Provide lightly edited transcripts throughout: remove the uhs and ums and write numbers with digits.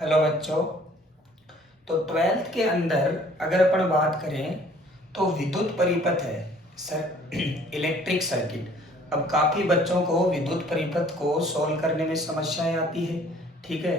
Hello बच्चों। तो twelfth के अंदर अगर अपन बात करें तो विद्युत परिपथ है सर इलेक्ट्रिक सर्किट। अब काफ़ी बच्चों को विद्युत परिपथ को सॉल्व करने में समस्याएं आती है। ठीक है,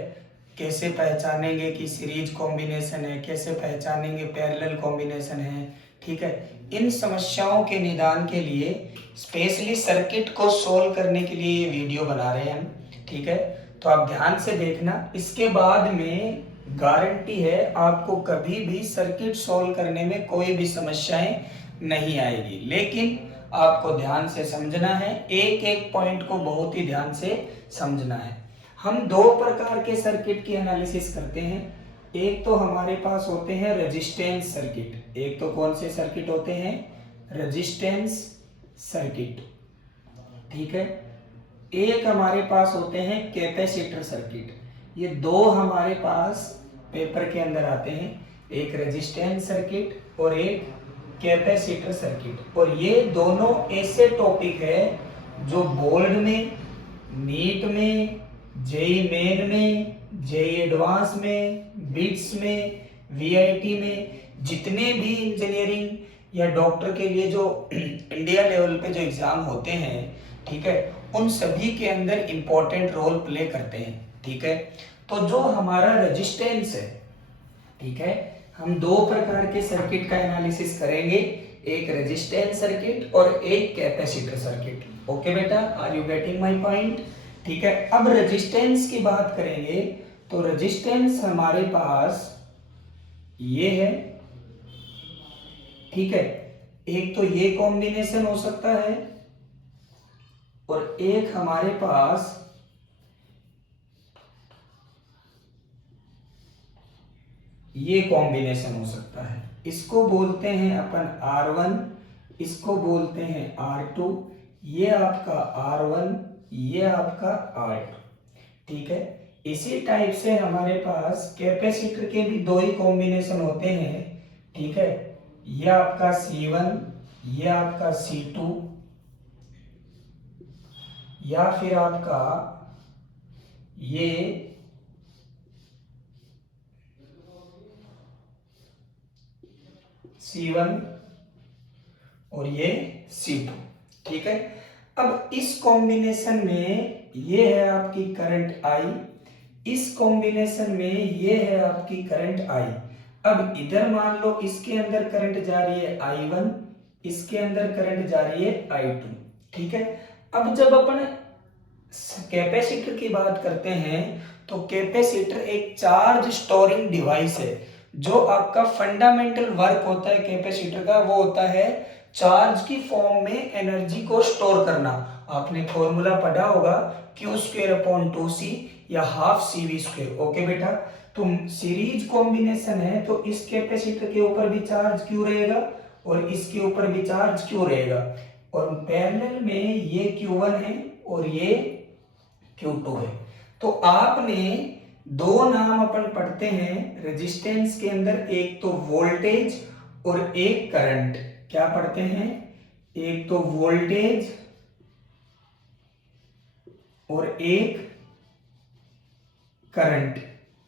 कैसे पहचानेंगे कि सीरीज कॉम्बिनेशन है, कैसे पहचानेंगे पैरेलल कॉम्बिनेशन है। ठीक है, इन समस्याओं के निदान के लिए स्पेशली सर्किट को सॉल्व करने के लिए ये वीडियो बना रहे हैं हम। ठीक है, तो आप ध्यान से देखना। इसके बाद में गारंटी है आपको कभी भी सर्किट सॉल्व करने में कोई भी समस्याएं नहीं आएगी, लेकिन आपको ध्यान से समझना है, एक एक पॉइंट को बहुत ही ध्यान से समझना है। हम दो प्रकार के सर्किट की एनालिसिस करते हैं। एक तो हमारे पास होते हैं रेजिस्टेंस सर्किट। एक तो कौन से सर्किट होते हैं? Resistance circuit. ठीक है, एक हमारे पास होते हैं कैपेसिटर सर्किट। ये दो हमारे पास पेपर के अंदर आते हैं, एक रेजिस्टेंस सर्किट और एक कैपेसिटर सर्किट। और ये दोनों ऐसे टॉपिक है जो बोर्ड में, नीट में, जेई मेन में, जेई एडवांस में, बिट्स में, वीआईटी में, जितने भी इंजीनियरिंग या डॉक्टर के लिए जो इंडिया लेवल पे जो एग्जाम होते हैं, ठीक है, उन सभी के अंदर इंपॉर्टेंट रोल प्ले करते हैं। ठीक है, तो जो हमारा रेजिस्टेंस है, ठीक है, हम दो प्रकार के सर्किट का एनालिसिस करेंगे, एक रेजिस्टेंस सर्किट और एक कैपेसिटर सर्किट। ओके बेटा, are you getting my point? ठीक है, अब रेजिस्टेंस की बात करेंगे तो रेजिस्टेंस हमारे पास ये है। ठीक है, एक तो ये कॉम्बिनेशन हो सकता है और एक हमारे पास ये कॉम्बिनेशन हो सकता है। इसको बोलते हैं अपन R1, इसको बोलते हैं R2, ये आपका R1, ये आपका R2। ठीक है, इसी टाइप से हमारे पास कैपेसिटर के भी दो ही कॉम्बिनेशन होते हैं। ठीक है, ये आपका C1, ये आपका C2, या फिर आपका ये C1 और ये C2। ठीक है, अब इस कॉम्बिनेशन में ये है आपकी करंट I, इस कॉम्बिनेशन में ये है आपकी करंट I। अब इधर मान लो इसके अंदर करंट जा रही है I1, इसके अंदर करंट जा रही है I2। ठीक है, अब जब अपन कैपेसिटर की बात करते हैं तो कैपेसिटर एक चार्ज स्टोरिंग डिवाइस है। जो आपका फंडामेंटल वर्क होता है कैपेसिटर का, वो होता है चार्ज की फॉर्म में एनर्जी को स्टोर करना। आपने फॉर्मूला पढ़ा होगा Q2/2C या हाफ CV²। ओके बेटा, तो सीरीज कॉम्बिनेशन है तो इस कैपेसिटर के ऊपर भी चार्ज क्यों रहेगा और इसके ऊपर भी चार्ज क्यों रहेगा। और पैरेलल में ये Q1 है और ये Q2 है। तो आपने दो नाम अपन पढ़ते हैं रेजिस्टेंस के अंदर, एक तो वोल्टेज और एक करंट। क्या पढ़ते हैं? एक तो वोल्टेज और एक करंट।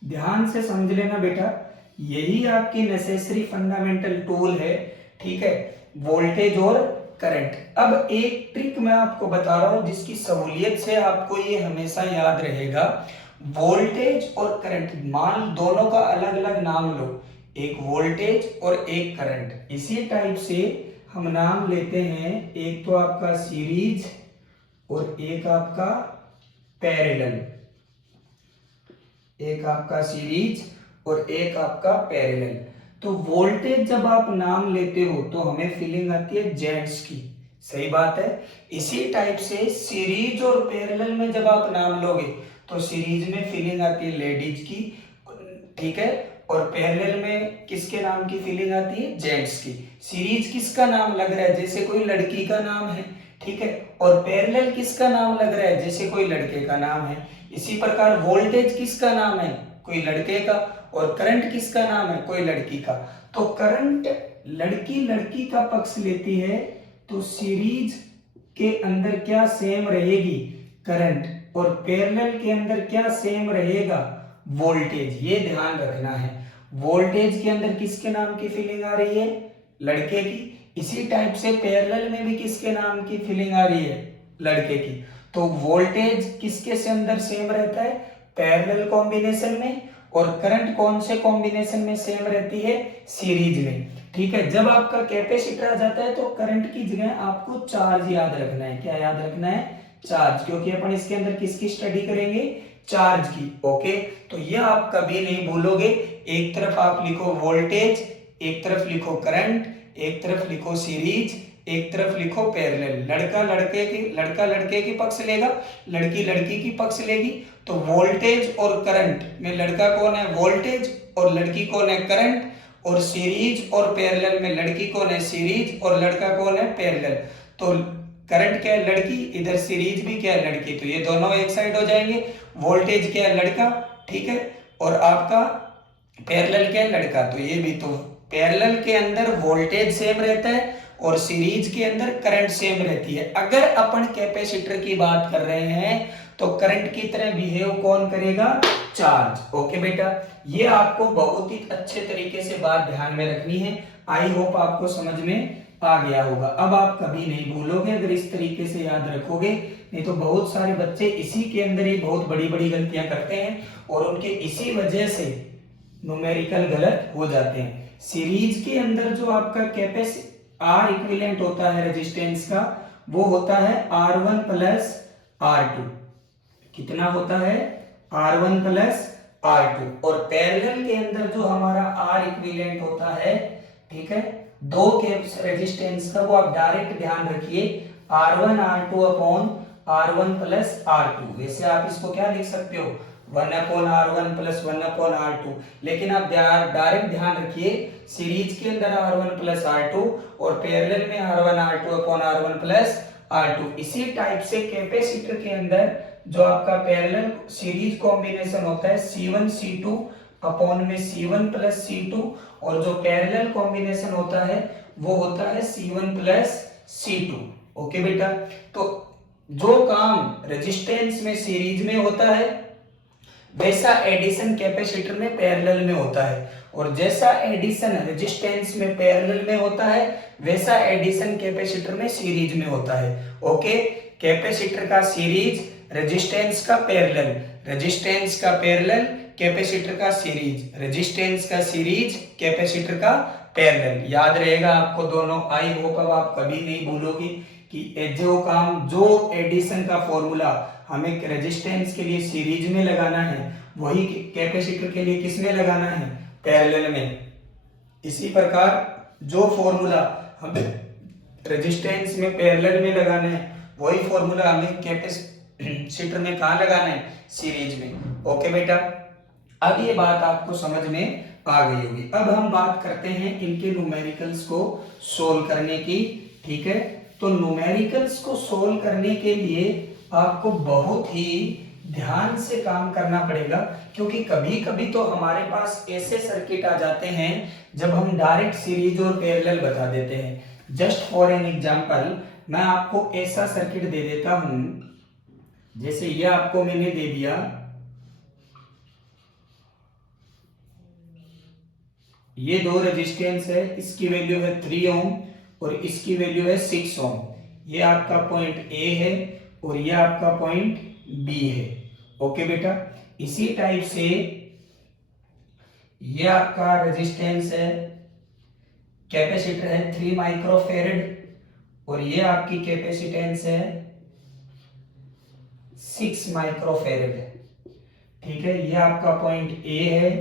ध्यान से समझ लेना बेटा, यही आपकी नेसेसरी फंडामेंटल टूल है। ठीक है, वोल्टेज और करंट। अब एक ट्रिक मैं आपको बता रहा हूं जिसकी सहूलियत से आपको ये हमेशा याद रहेगा। वोल्टेज और करंट, मान दोनों का अलग अलग नाम लो, एक वोल्टेज और एक करंट। इसी टाइप से हम नाम लेते हैं, एक तो आपका सीरीज और एक आपका पैरेलल। एक आपका सीरीज और एक आपका पैरेलल। तो वोल्टेज जब आप नाम लेते हो तो हमें फीलिंग आती है जेंट्स की, सही बात है। इसी टाइप से सीरीज और पैरेलल में जब आप नाम लोगे तो सीरीज में फीलिंग आती है लेडीज की, ठीक है, और पैरेलल में किसके नाम की फीलिंग आती है? जेंट्स की। सीरीज किसका नाम लग रहा है? जैसे कोई लड़की का नाम है, ठीक है, और पैरेलल किसका नाम लग रहा है? जैसे कोई लड़के का नाम है। इसी प्रकार वोल्टेज किसका नाम है? कोई लड़के का। और करंट किसका नाम है? कोई लड़की का। तो करंट लड़की लड़की का पक्ष लेती है तो सीरीज के अंदर क्या सेम रहेगी? करंट। और पैरेलल के अंदर क्या सेम रहेगा? वोल्टेज, ये ध्यान रखना है। वोल्टेज के अंदर किसके नाम की फीलिंग आ रही है? लड़के की। इसी टाइप से पैरेलल में भी किसके नाम की फीलिंग आ रही है? लड़के की। तो वोल्टेज किसके से अंदर सेम रहता है? पैरेलल कॉम्बिनेशन में। और करंट कौन से कॉम्बिनेशन में सेम रहती है? सीरीज में। ठीक है, जब आपका कैपेसिटर आ जाता है तो करंट की जगह आपको चार्ज याद रखना है। क्या याद रखना है? चार्ज, क्योंकि अपन इसके अंदर किसकी स्टडी करेंगे? चार्ज की। ओके, तो ये आप कभी नहीं भूलोगे। एक तरफ आप लिखो वोल्टेज, एक तरफ लिखो करंट, एक तरफ लिखो सीरीज, एक तरफ लिखो पैरेलल। लड़का लड़के की पक्ष लेगा, लड़की लड़की की पक्ष लेगी। तो वोल्टेज और करंट में लड़का कौन है? वोल्टेज, और लड़की कौन है? करंट। और सीरीज और पैरेलल में लड़की कौन है? सीरीज, और लड़का कौन है? पैरेलल। तो करंट क्या है? लड़की, इधर सीरीज भी क्या है? लड़की। तो ये दोनों एक साइड हो जाएंगे। वोल्टेज क्या है? लड़का, ठीक है, और आपका पैरेलल क्या है? लड़का। तो ये भी, तो पैरेलल के अंदर वोल्टेज सेम रहता है और सीरीज के अंदर करंट सेम रहती है। अगर अपन कैपेसिटर की बात कर रहे हैं तो करंट की तरह बिहेव कौन करेगा? चार्ज। ओके बेटा, ये आपको बहुत ही अच्छे तरीके से बात ध्यान में रखनी है। आई होप आपको समझ में आ गया होगा। अब आप कभी नहीं भूलोगे अगर इस तरीके से याद रखोगे, नहीं तो बहुत सारे बच्चे इसी के अंदर ही बहुत बड़ी बड़ी गलतियां करते हैं और उनके इसी वजह से न्यूमेरिकल गलत हो जाते हैं। सीरीज के अंदर जो आपका कैपेसिटी आर इक्विवेलेंट होता है रेजिस्टेंस का, वो होता है R1 प्लस R2। कितना होता है? R1 plus R2। और पैरेलल के अंदर जो हमारा R इक्विवेलेंट होता है, ठीक है, दो के रेजिस्टेंस का, वो आप डायरेक्ट ध्यान रखिए R1 R2 upon R1 plus R2। वैसे आप इसको क्या लिख सकते हो? 1 upon R1 plus 1 upon R2। लेकिन आप डायरेक्ट ध्यान रखिए सीरीज के अंदर R1 प्लस R2 और पैरेलल में R1 R2 upon R1 plus R2। इसी टाइप से कैपेसिटर के अंदर जो आपका पैरेलल सीरीज कॉम्बिनेशन होता है C1 C2 अपॉन में C1 प्लस C2, और जो पैरेलल कॉम्बिनेशन होता है वो होता है C1 प्लस C2। ओके बेटा, तो जो काम रेजिस्टेंस में सीरीज में होता है वैसा एडिशन कैपेसिटर में पैरेलल में होता है, और जैसा एडिशन रेजिस्टेंस में पैरेलल में होता है वैसा एडिशन कैपेसिटर में सीरीज में होता है। ओके, कैपेसिटर का सीरीज, रेजिस्टेंस का पैरेलल, रेजिस्टेंस का पैरेलल, कैपेसिटर का सीरीज, रेजिस्टेंस का सीरीज, कैपेसिटर का पैरेलल। याद रहेगा आपको दोनों। आई होप अब आप कभी नहीं भूलोगे कि जो काम, जो एडिशन का फॉर्मूला हमें रेजिस्टेंस के लिए सीरीज में लगाना है वही कैपेसिटर के लिए किस में लगाना है? पैरेलल में। इसी प्रकार जो फॉर्मूला हमें रेजिस्टेंस में पैरेलल में लगाना है वही फॉर्मूला हमें कैपेसिटर में कहाँ लगाना है? सीरीज में। ओके बेटा, अब ये बात आपको समझ में आ गई होगी। अब हम बात करते हैं इनके न्यूमेरिकल्स को सोल्व करने की। ठीक है, तो न्यूमेरिकल्स को सोल्व करने के लिए आपको बहुत ही ध्यान से काम करना पड़ेगा, क्योंकि कभी कभी तो हमारे पास ऐसे सर्किट आ जाते हैं जब हम डायरेक्ट सीरीज और पैरेलल बता देते हैं। जस्ट फॉर एन एग्जांपल मैं आपको ऐसा सर्किट दे देता हूं, जैसे ये आपको मैंने दे दिया, ये दो रेजिस्टेंस है, इसकी वैल्यू है 3 ओम और इसकी वैल्यू है 6 ओम। ये आपका पॉइंट ए है और ये आपका पॉइंट बी है। ओके बेटा, इसी टाइप से ये आपका रेजिस्टेंस है, कैपेसिटर है 3 माइक्रोफेरेड और ये आपकी कैपेसिटेंस है 6 माइक्रोफेरेड। ठीक है, ये आपका पॉइंट ए है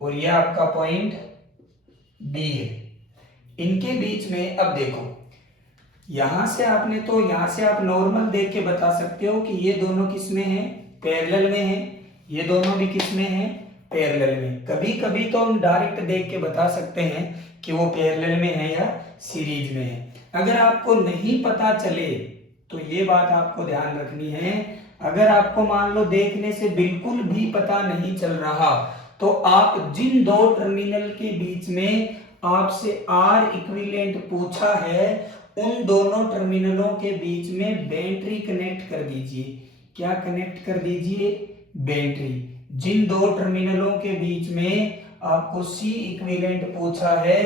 और ये आपका पॉइंट बी है। इनके बीच में अब देखो, यहां से आपने तो यहां से आप नॉर्मल देख के बता सकते हो कि ये दोनों किस में है? पैरेलल में है। ये दोनों भी किस में है? पैरेलल में। कभी कभी तो हम डायरेक्ट देख के बता सकते हैं कि वो पैरेलल में है या सीरीज में है। अगर आपको नहीं पता चले तो ये बात आपको ध्यान रखनी है, अगर आपको मान लो देखने से बिल्कुल भी पता नहीं चल रहा तो आप जिन दो टर्मिनल के बीच में आपसे आर इक्विवेलेंट पूछा है उन दोनों टर्मिनलों के बीच में बैटरी कनेक्ट कर दीजिए। क्या कनेक्ट कर दीजिए? बैटरी। जिन दो टर्मिनलों के बीच में आपको सी इक्विवेलेंट पूछा है,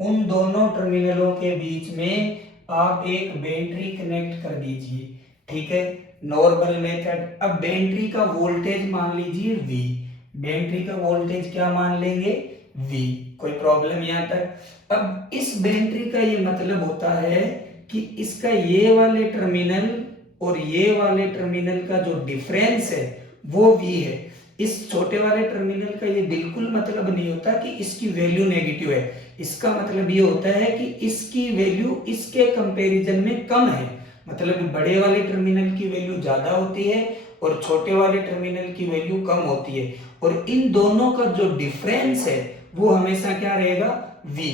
उन दोनों टर्मिनलों के बीच में आप एक बैटरी कनेक्ट कर दीजिए। ठीक है, नॉर्मल मेथड। अब बैटरी का वोल्टेज मान लीजिए V, बैटरी का वोल्टेज क्या मान लेंगे, V। कोई प्रॉब्लम यहाँ तक। अब इस बैटरी का ये मतलब होता है कि इसका ये वाले टर्मिनल और ये वाले टर्मिनल का जो डिफरेंस है वो V है। इस छोटे वाले टर्मिनल का ये बिल्कुल मतलब नहीं होता कि इसकी वैल्यू नेगेटिव है। इसका मतलब ये होता है कि इसकी वैल्यू इसके कंपैरिजन में कम है। मतलब बड़े वाले टर्मिनल की वैल्यू ज्यादा होती है और छोटे वाले टर्मिनल की वैल्यू कम होती है, और इन दोनों का जो डिफरेंस है वो हमेशा क्या रहेगा, V।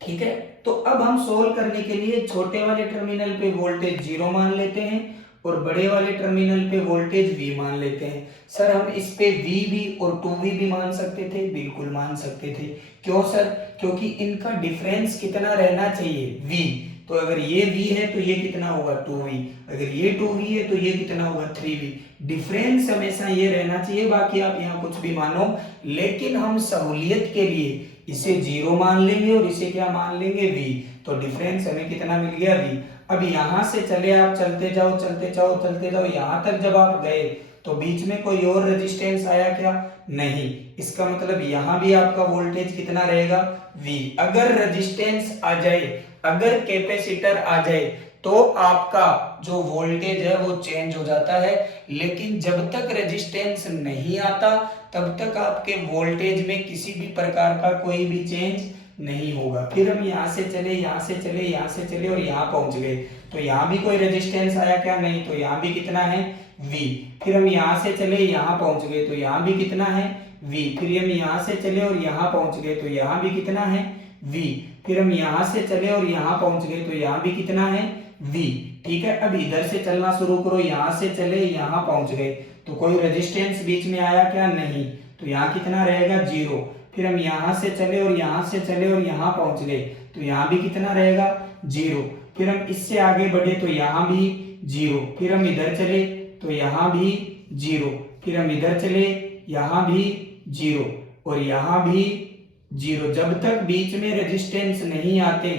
ठीक है, तो अब हम सोल्व करने के लिए छोटे वाले टर्मिनल पे वोल्टेज 0 मान लेते हैं और बड़े वाले टर्मिनल पे वोल्टेज V मान लेते हैं। सर हम इस पे V भी और 2V भी मान सकते थे, बिल्कुल मान सकते थे। क्यों सर, क्योंकि इनका डिफरेंस कितना रहना चाहिए, V। तो अगर ये V है तो ये कितना होगा, 2V। अगर ये 2V है तो ये कितना होगा, 3V। डिफरेंस हमेशा ये रहना चाहिए, बाकी आप यहाँ कुछ भी मानो, लेकिन हम सहूलियत के लिए इसे 0 मान लेंगे और इसे क्या मान लेंगे, V। तो डिफरेंस हमें कितना मिल गया, V। अब यहां से चले आप, चलते जाओ चलते जाओ चलते जाओ, यहां तक जब आप गए तो बीच में कोई और रेजिस्टेंस आया क्या, नहीं। इसका मतलब यहां भी आपका वोल्टेज कितना रहेगा, V। अगर रेजिस्टेंस आ जाए, अगर कैपेसिटर आ जाए, तो आपका जो वोल्टेज है वो चेंज हो जाता है, लेकिन जब तक रेजिस्टेंस नहीं आता तब तक आपके वोल्टेज में किसी भी प्रकार का कोई भी चेंज नहीं होगा। फिर हम यहाँ से चले, यहाँ से चले, यहाँ से चले और यहाँ पहुंच गए, तो यहाँ भी कोई रेजिस्टेंस आया क्या, नहीं। तो यहाँ भी कितना है, V। फिर हम यहाँ से चले, यहाँ पहुंच गए, तो यहाँ भी कितना है, V। फिर हम यहाँ से चले और यहाँ पहुंच गए, तो यहाँ भी कितना है, V। फिर हम यहाँ से चले और यहाँ पहुंच गए, तो यहाँ भी कितना है, V। ठीक है, अब इधर से चलना शुरू करो, यहाँ से चले, यहाँ पहुंच गए, तो कोई रेजिस्टेंस बीच में आया क्या, नहीं। तो यहाँ कितना रहेगा, 0। फिर हम यहाँ से चले और यहाँ से चले और यहाँ पहुंच गए, तो यहाँ भी कितना रहेगा, 0। फिर हम इससे आगे बढ़े तो यहाँ भी 0। फिर हम इधर चले तो यहाँ भी 0। फिर हम इधर चले, यहाँ भी 0 और यहाँ भी 0। जब तक बीच में रेजिस्टेंस नहीं आते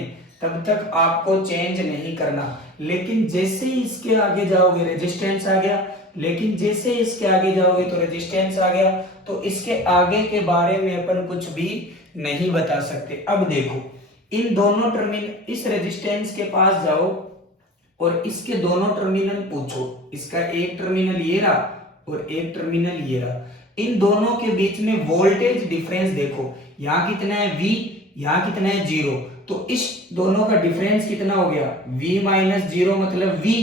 तब तक आपको चेंज नहीं करना, लेकिन जैसे ही इसके आगे जाओगे रेजिस्टेंस आ गया, लेकिन जैसे इसके आगे जाओगे तो रेजिस्टेंस आ गया, तो इसके आगे के बारे में अपन कुछ भी नहीं बता सकते। अब देखो, इन दोनों टर्मिनल, इस रेजिस्टेंस के पास जाओ और इसके दोनों टर्मिनल पूछो, इसका एक टर्मिनल ये रहा और एक टर्मिनल ये रहा, इन दोनों के बीच में वोल्टेज डिफरेंस देखो, यहाँ कितना है, V, यहाँ कितना है, 0। तो इस दोनों का डिफरेंस कितना हो गया, V माइनस 0 मतलब V।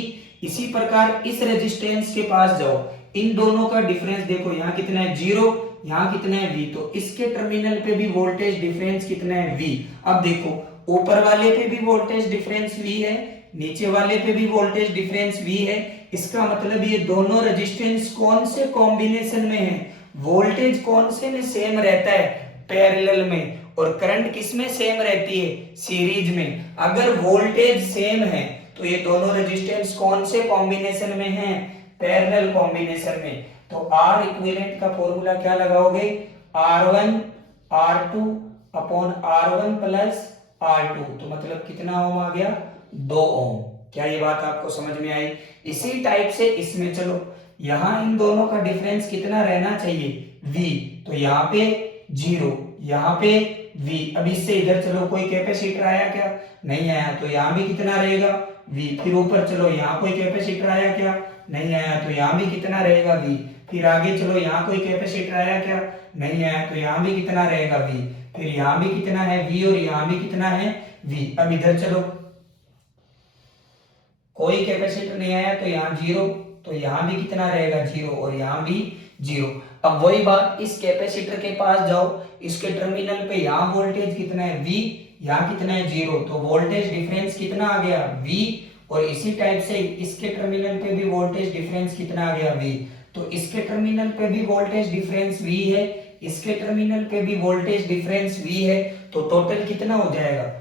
इसी प्रकार इस रेजिस्टेंस के पास जाओ, इन दोनों का डिफरेंस देखो, यहाँ कितना है, 0, यहाँ कितना है, V। तो इसके टर्मिनल पे भी वोल्टेज डिफरेंस कितना है, V। अब देखो, ऊपर वाले पे भी वोल्टेज डिफरेंस V है, नीचे वाले पे भी वोल्टेज डिफरेंस V है। इसका मतलब ये दोनों रेजिस्टेंस कौन से कॉम्बिनेशन में है, वोल्टेज कौन से में सेम रहता है, पैरेलल में, और करंट किस में सेम रहती है, सीरीज में। अगर वोल्टेज सेम है तो ये दोनों रेजिस्टेंस कौन से कॉम्बिनेशन में हैं, पैरेलल कॉम्बिनेशन में। तो R इक्विवेलेंट का फॉर्मूला क्या लगाओगे, R1 R2 upon R1 plus R2, तो मतलब कितना ओम आ गया, 2 ओम। क्या ये बात आपको समझ में आई। इसी टाइप से इसमें चलो, यहां इन दोनों का डिफरेंस कितना रहना चाहिए, V। तो यहाँ पे 0, यहाँ पे V। अब इससे इधर चलो, कोई कैपेसिटर आया क्या, नहीं आया, तो यहाँ भी कितना रहेगा, V। फिर ऊपर चलो, यहाँ कोई कैपेसिटर आया क्या, नहीं आया, तो यहाँ भी कितना रहेगा, V। फिर आगे चलो, यहाँ कोई कैपेसिटर आया क्या, नहीं आया, तो यहाँ भी कितना रहेगा, V। फिर यहाँ भी कितना है, V, और यहाँ भी कितना है, V। अब इधर चलो, कोई कैपेसिटर नहीं आया तो यहाँ 0, तो यहाँ भी कितना रहेगा, 0, और यहाँ भी 0। अब वही बात, इस कैपेसिटर के पास जाओ, इसके टर्मिनल पे यहाँ वोल्टेज कितना है, V, यहाँ कितना है, 0। तो वोल्टेज डिफरेंस कितना आ गया, V। और इसी टाइप से इसके टर्मिनल पे भी वोल्टेज डिफरेंस कितना आ गया, V। तो इसके टर्मिनल पे भी वोल्टेज डिफरेंस V है, इसके टर्मिनल पे भी वोल्टेज डिफरेंस V है, तो टोटल कितना हो जाएगा,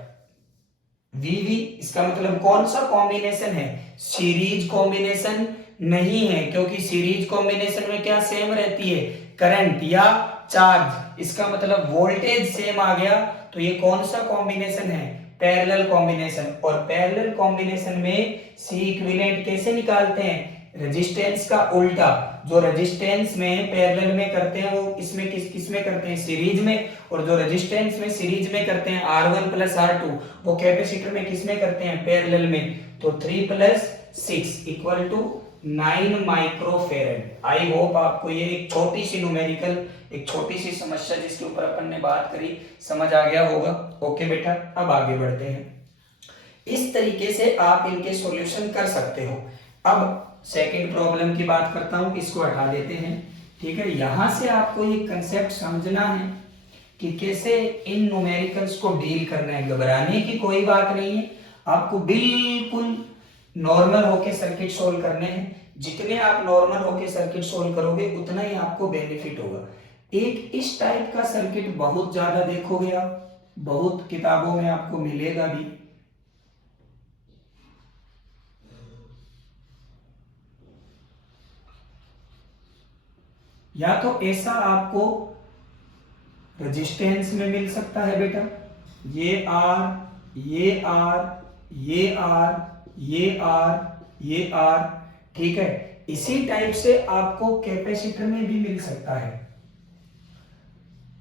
VV। इसका मतलब कौन सा कॉम्बिनेशन है, सीरीज कॉम्बिनेशन नहीं है, क्योंकि सीरीज कॉम्बिनेशन में क्या सेम रहती है, करंट या चार्ज, इसका मतलब वोल्टेज सेम आ गया, तो ये कौन सा कॉम्बिनेशन है, पैरेलल कॉम्बिनेशन। और पैरेलल कॉम्बिनेशन में सी इक्विवेलेंट कैसे निकालते हैं, रेजिस्टेंस का उल्टा, जो रेजिस्टेंस में पैरेलल में करते हैं वो इसमें किस में करते हैं, सीरीज में, और जो रेजिस्टेंस में सीरीज में करते हैं R1 प्लस R2, वो कैपेसिटर में किस में करते हैं, पैरेलल में। तो 3 plus 6 equal to 9 microfarad. I hope आपको ये एक छोटी सी न्यूमेरिकल, एक छोटी सी समस्या जिसके ऊपर अपन ने बात करी, समझ आ गया होगा। ओके बेटा, अब आगे बढ़ते हैं। इस तरीके से आप इनके सॉल्यूशन कर सकते हो। अब सेकंड प्रॉब्लम की बात करता हूं, इसको हटा देते हैं, ठीक है। यहां से आपको ये कंसेप्ट समझना है कि कैसे इन न्यूमेरिकल्स को डील करना है। घबराने की कोई बात नहीं है, आपको बिल्कुल नॉर्मल होके सर्किट सोल्व करने हैं। जितने आप नॉर्मल होके सर्किट सोल्व करोगे उतना ही आपको बेनिफिट होगा। एक इस टाइप का सर्किट बहुत ज्यादा देखोगे आप, बहुत किताबों में आपको मिलेगा भी। या तो ऐसा आपको रेजिस्टेंस में मिल सकता है बेटा, ये आर, ये आर, ये आर, ये आर, ये आर, ठीक है। इसी टाइप से आपको कैपेसिटर में भी मिल सकता है,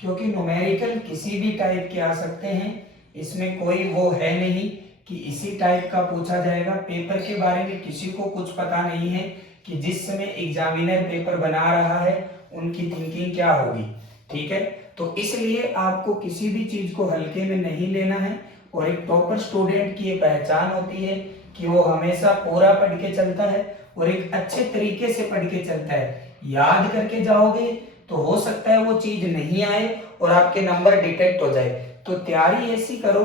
क्योंकि न्यूमेरिकल किसी भी टाइप के आ सकते हैं, इसमें कोई वो है नहीं कि इसी टाइप का पूछा जाएगा। पेपर के बारे में किसी को कुछ पता नहीं है कि जिस समय एग्जामिनर पेपर बना रहा है उनकी थिंकिंग क्या होगी, ठीक है। तो इसलिए आपको किसी भी चीज को हल्के में नहीं लेना है। और एक टॉपर स्टूडेंट की ये पहचान होती है कि वो हमेशा पूरा पढ़ के चलता है और एक अच्छे तरीके से पढ़ के चलता है। याद करके जाओगे तो हो सकता है वो चीज नहीं आए और आपके नंबर डिटेक्ट हो जाए। तो तैयारी ऐसी करो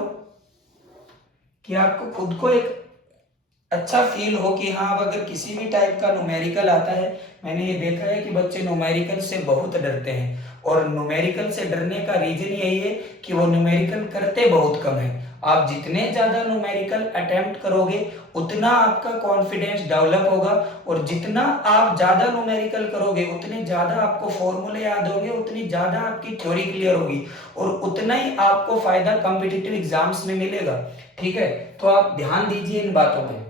कि आपको खुद को एक अच्छा फील हो कि हाँ, अब अगर किसी भी टाइप का न्यूमेरिकल आता है, मैंने ये देखा है कि बच्चे न्यूमेरिकल से बहुत डरते हैं, और न्यूमेरिकल से डरने का रीजन यही है कि वो न्यूमेरिकल करते बहुत कम है। आप जितने ज्यादा न्यूमेरिकल अटेम्प्ट करोगे उतना आपका कॉन्फिडेंस डेवलप होगा, और जितना आप ज्यादा न्यूमेरिकल करोगे उतने ज्यादा आपको फॉर्मूले याद होंगे, उतनी ज्यादा आपकी थ्योरी क्लियर होगी, और उतना ही आपको फायदा कॉम्पिटिटिव एग्जाम्स में मिलेगा, ठीक है। तो आप ध्यान दीजिए इन बातों पे।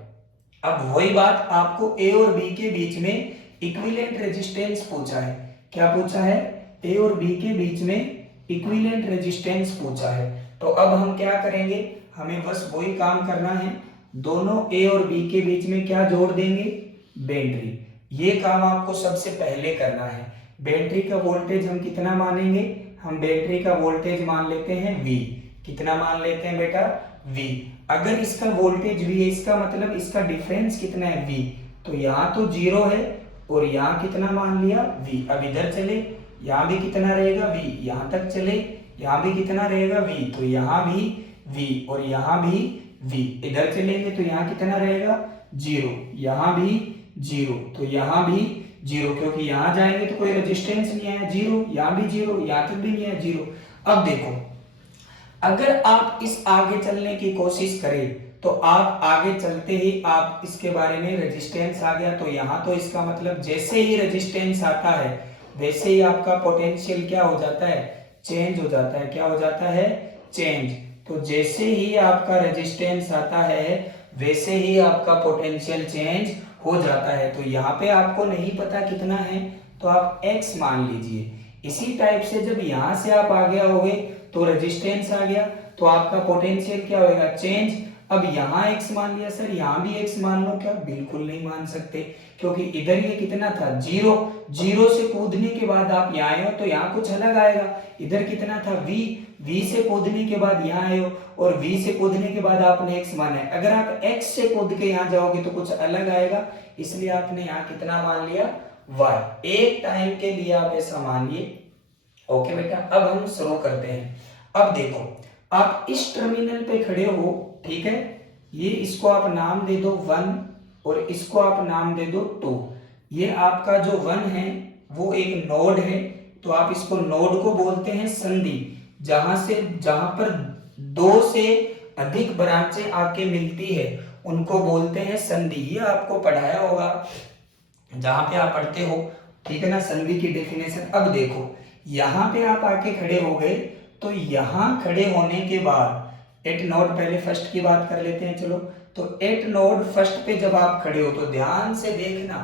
अब वही बात, आपको ए और बी के बीच में इक्विवेलेंट रेजिस्टेंस पूछा है। क्या पूछा है, ए और बी के बीच में इक्विवेलेंट रेजिस्टेंस पूछा है। तो अब हम क्या करेंगे, हमें बस वही काम करना है, दोनों ए और बी के बीच में क्या जोड़ देंगे, बैटरी। ये काम आपको सबसे पहले करना है। बैटरी का वोल्टेज हम कितना मानेंगे, हम बैटरी का वोल्टेज मान लेते हैं V। कितना मान लेते हैं बेटा, V। अगर इसका वोल्टेज V है, इसका मतलब इसका डिफरेंस कितना है, V। तो यहाँ तो 0 है और यहाँ कितना मान लिया, V। अब इधर चले, यहाँ भी कितना रहेगा, V। यहाँ तक चले, यहाँ भी कितना रहेगा, V। तो यहाँ भी V और यहाँ भी V। इधर चलेंगे तो यहाँ कितना रहेगा, 0। यहाँ भी 0, तो यहाँ भी 0, क्योंकि यहाँ जाएंगे तो कोई रेजिस्टेंस नहीं आया, 0। यहाँ भी 0, यहाँ तक भी नहीं आया, 0। अब देखो, अगर आप इस आगे चलने की कोशिश करें तो आप आगे चलते ही आप इसके बारे में रेजिस्टेंस आ गया, तो यहाँ तो इसका मतलब जैसे ही रेजिस्टेंस आता है वैसे ही आपका पोटेंशियल क्या हो जाता है, चेंज हो जाता है। क्या हो जाता है, चेंज। तो जैसे ही आपका रेजिस्टेंस आता है वैसे ही आपका पोटेंशियल चेंज हो जाता है। तो यहाँ पे आपको नहीं पता कितना है तो आप x मान लीजिए। इसी टाइप से जब यहाँ से आप आगे आओगे तो रेजिस्टेंस आ गया, तो आपका पोटेंशियल क्या होगा, चेंज। अब यहाँ x मान लिया, सर यहाँ भी x मान लो, क्या, बिल्कुल नहीं मान सकते, क्योंकि इधर ये कितना था, 0। 0 से कूदने के बाद आप यहाँ आए हो तो यहाँ कुछ अलग आएगा। इधर कितना था, v। v से कूदने के बाद यहाँ आए हो और v से कूदने के बाद आपने x माना है। अगर आप x से कूद के यहाँ जाओगे तो कुछ अलग आएगा, इसलिए आपने यहाँ कितना मान लिया, y। एक टाइम के लिए आप ऐसा मानिए। ओके बेटा, अब हम शुरू करते हैं। अब देखो, आप इस टर्मिनल पे खड़े हो, ठीक है। ये इसको आप नाम दे दो 1 और इसको आप नाम दे दो 2। ये आपका जो 1 है वो एक नोड है, तो आप इसको नोड को बोलते हैं संधि। जहां पर 2 से अधिक ब्रांचें आके मिलती है उनको बोलते हैं संधि। ये आपको पढ़ाया होगा जहां पे आप पढ़ते हो, ठीक है ना, संधि की डेफिनेशन। अब देखो यहाँ पे आप आके खड़े हो गए, तो यहाँ खड़े होने के बाद एट नोड, पहले फर्स्ट की बात कर लेते हैं चलो। तो एट नोड फर्स्ट पे जब आप खड़े हो तो ध्यान से देखना,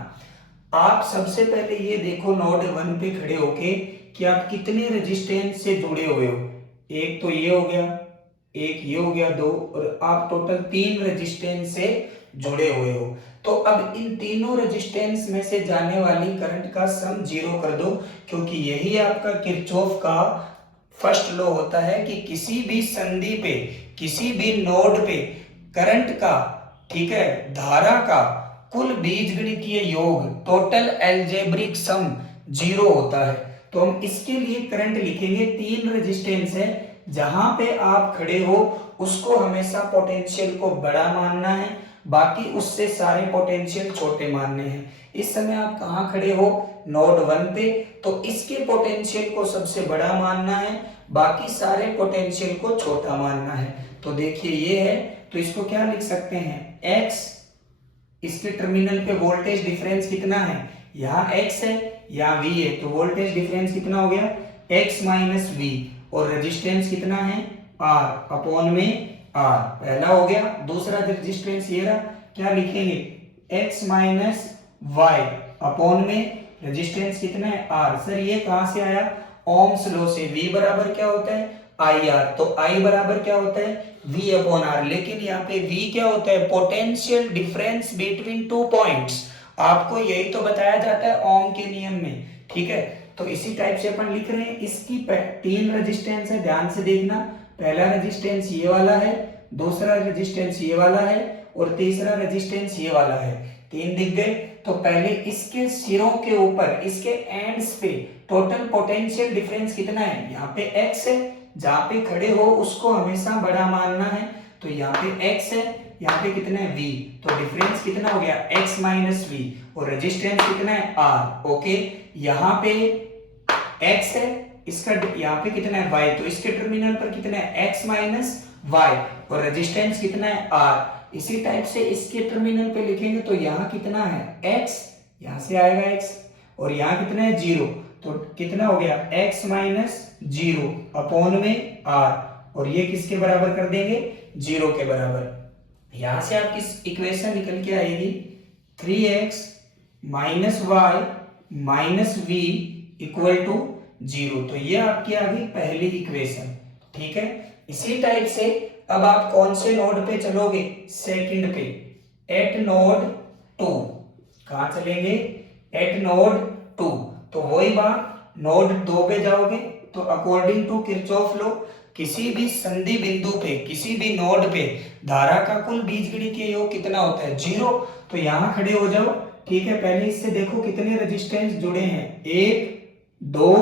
आप सबसे पहले ये देखो नोड 1 पे खड़े होके कि आप कितने रेजिस्टेंस से जुड़े हुए हो। एक तो ये हो गया, एक ये हो गया, दो, और आप टोटल 3 रेजिस्टेंस से जुड़े हुए हो। तो अब इन तीनों रेजिस्टेंस में से जाने वाली करंट का सम 0 कर दो, क्योंकि यही आपका किरचॉफ का फर्स्ट लॉ होता है कि किसी भी संधि पे, किसी भी नोड पे करंट का, ठीक है, धारा का कुल बीजगणितीय योग, टोटल एल्जेब्रिक सम 0 होता है। तो हम इसके लिए करंट लिखेंगे, 3 रेजिस्टेंस है, जहां पे आप खड़े हो उसको हमेशा पोटेंशियल को बड़ा मानना है, बाकी उससे सारे पोटेंशियल छोटे मानने हैं। इस समय आप कहां खड़े हो, नोड 1 पे, तो इसके पोटेंशियल को सबसे बड़ा मानना है, बाकी सारे पोटेंशियल को छोटा मानना है। तो देखिए ये है, तो इसको क्या लिख सकते हैं, x, इसके टर्मिनल पे वोल्टेज डिफरेंस कितना है, यहाँ x है, यहाँ v है, तो वोल्टेज डिफरेंस कितना हो गया, x माइनस वी, और रेजिस्टेंस कितना है, r अपॉन में r, पहला हो गया। दूसरा रेजिस्टेंस ये रहा, क्या लिखेंगे, x माइनस वाई अपॉन में रेजिस्टेंस कितना है, r। सर ये कहां से आया, ओम्स लॉ से, v बराबर क्या होता है, आई आर, तो I बराबर क्या होता है, V अपॉन आर। लेकिन यहाँ पे V क्या होता है, potential difference between two points, आपको यही तो बताया जाता है ओम के नियम में, ठीक है। तो इसी टाइप से अपन लिख रहे हैं, इसकी 3 रेजिस्टेंस है, ध्यान से देखना, पहला रेजिस्टेंस ये वाला है, दूसरा रेजिस्टेंस ये वाला है, और तीसरा रेजिस्टेंस ये वाला है। 3 दिख गए। तो पहले इसके सिरों के ऊपर, इसके एंड्स पे टोटल पोटेंशियल डिफरेंस कितना है, यहाँ पे x है, जहां पे खड़े हो उसको हमेशा बड़ा मानना है, तो यहाँ पे x है, यहाँ पे कितना है v, तो डिफरेंस कितना हो गया, x माइनस वी, और रेजिस्टेंस कितना है r। ओके, यहाँ पे x है, इसका यहाँ पे कितना है y, तो इसके टर्मिनल पर कितना है x माइनस वाई, और रेजिस्टेंस कितना है r। इसी टाइप से इसके टर्मिनल पे लिखेंगे तो यहाँ कितना है x, यहाँ से आएगा x, और यहाँ कितना है 0, तो कितना हो गया x माइनस 0 अपॉन में r, और ये किसके बराबर कर देंगे, 0 के बराबर। यहां से आपकी इक्वेशन निकल के आएगी 3x minus y minus v equal to 0। तो ये आपकी आ गई पहली इक्वेशन, ठीक है। इसी टाइप से अब आप कौन से नोड पे चलोगे, सेकंड पे, एट नोड 2। कहां चलेंगे, एट नोड 2। तो वही बात, नोड 2 पे जाओगे तो अकॉर्डिंग टू किरचॉफ लॉ, किसी भी संधि बिंदु पे, किसी भी नोड पे धारा का कुल बीजगणितीय योग कितना होता है, 0। तो यहां खड़े हो जाओ, ठीक है। पहले इससे देखो कितने रेजिस्टेंस जुड़े हैं, 1 2,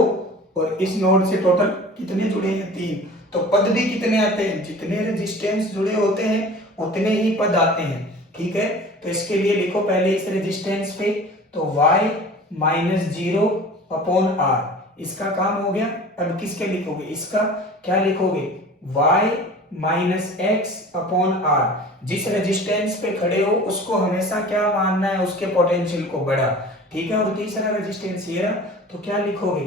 और इस नोड से टोटल कितने जुड़े हैं, 3। तो पद भी कितने आते हैं, जितने रेजिस्टेंस जुड़े होते हैं उतने ही पद आते हैं, ठीक है। तो इसके लिए लिखो पहले इस रेजिस्टेंस पे, तो y माइनस 0 अपॉन r, इसका काम हो गया। अब किसके लिखोगे, इसका क्या लिखोगे, y minus x upon r। जिस रेजिस्टेंस पे खड़े हो उसको हमेशा क्या मानना है, उसके पोटेंशियल को बड़ा, ठीक है। और तीसरा रेजिस्टेंस ये रहा, तो क्या लिखोगे,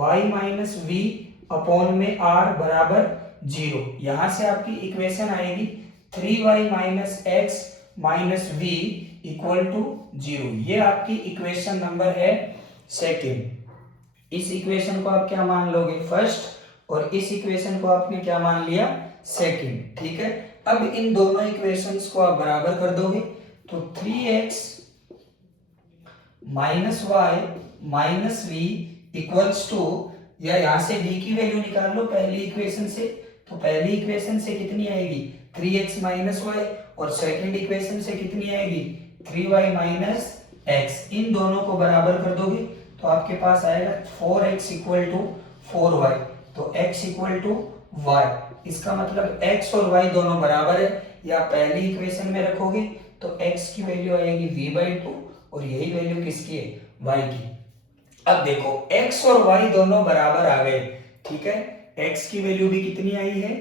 y माइनस वी अपॉन में r बराबर 0। यहां से आपकी इक्वेशन आएगी 3y minus x minus v equal to 0। ये आपकी इक्वेशन नंबर है सेकंड। इस इक्वेशन को आप क्या मान लोगे, फर्स्ट, और इस इक्वेशन को आपने क्या मान लिया, सेकंड, ठीक है। अब इन दोनों इक्वेशंस को आप बराबर कर दोगे, तो 3x minus y minus v equals to, या यहां से v की वैल्यू निकाल लो पहली इक्वेशन से, तो पहली इक्वेशन से कितनी आएगी, 3x माइनस वाई, और सेकंड इक्वेशन से कितनी आएगी, 3y माइनस एक्स। इन दोनों को बराबर कर दोगे तो आपके पास आएगा 4x इक्वल टू 4y, तो x इक्वल टू y। इसका मतलब x और y दोनों बराबर है, या पहली इक्वेशन में रखोगे तो x की वैल्यू आएगी v/2, और यही वैल्यू किसकी है, y की। अब देखो x और y दोनों बराबर आ गए, ठीक है। x की वैल्यू भी कितनी आई है,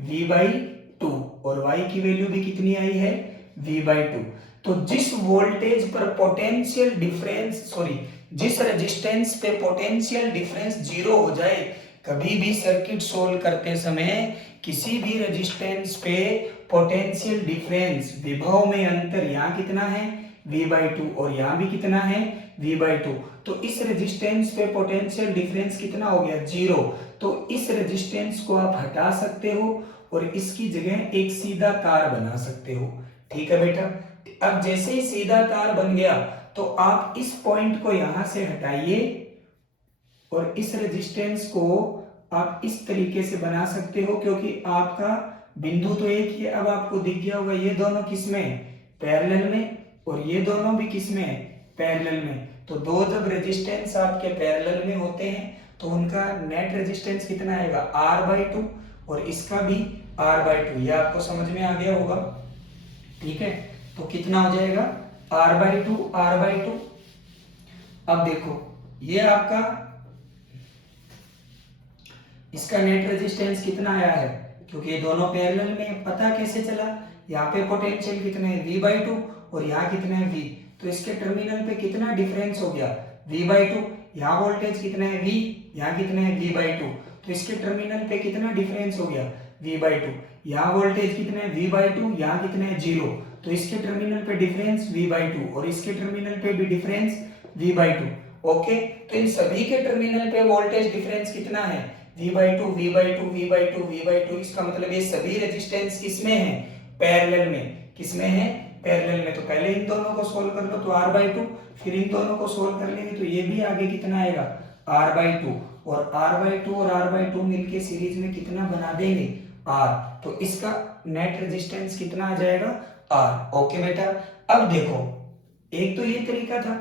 v/2, और y की वैल्यू भी कितनी आई है, v/2। तो जिस वोल्टेज पर पोटेंशियल डिफरेंस, जिस रेजिस्टेंस पे पोटेंशियल डिफरेंस जीरो हो जाए, कभी भी सर्किट सोल्व करते समय किसी भी रेजिस्टेंस पे पोटेंशियल डिफरेंस, विभव में अंतर यहाँ कितना है V/2 और यहाँ भी कितना है V/2, तो इस रेजिस्टेंस पे पोटेंशियल डिफरेंस कितना हो गया जीरो। तो इस रेजिस्टेंस को आप हटा सकते हो और इसकी जगह एक सीधा तार बना सकते हो। ठीक है बेटा, अब जैसे ही सीधा तार बन गया तो आप इस पॉइंट को यहां से हटाइए और इस रेजिस्टेंस को आप इस तरीके से बना सकते हो, क्योंकि आपका बिंदु तो एक ही है। अब आपको दिख गया होगा ये दोनों किसमें पैरेलल में और ये दोनों भी किसमें पैरेलल में। तो दो जब रेजिस्टेंस आपके पैरेलल में होते हैं तो उनका नेट रेजिस्टेंस कितना आएगा R/2 और इसका भी R/2। ये आपको समझ में आ गया होगा। ठीक है, तो कितना हो जाएगा R/2। अब देखो ये आपका इसका नेट रेजिस्टेंस कितना आया है, क्योंकि ये दोनों पैरेलल में, पता कैसे चला, यहाँ पे पोटेंशियल कितने है V/2 और यहाँ कितने है V, तो इसके टर्मिनल पे कितना डिफरेंस हो गया V/2। यहाँ वोल्टेज कितना है V, यहाँ कितना है V/2, तो इसके टर्मिनल पे कितना डिफरेंस हो गया V/2। यहाँ वोल्टेज कितना है V/2, यहाँ कितना है 0, तो इसके टर्मिनल पे डिफरेंस V/2 और इसके टर्मिनल पे भी डिफरेंस V/2। ओके, तो इन सभी के टर्मिनल पे वोल्टेज डिफरेंस कितना है V/2। इसका मतलब ये सभी रेजिस्टेंस किसमें है पैरेलल में। किसमें है पैरेलल में। तो पहले इन दोनों को सोल्व कर लो तो R/2, फिर इन दोनों को सोल्व कर लेंगे तो ये भी आगे कितना आएगा R/2 और R/2 मिलके सीरीज में कितना बना देंगे R, तो इसका नेट रेजिस्टेंस कितना आ जाएगा R। ओके बेटा, अब देखो एक तो ये तरीका था,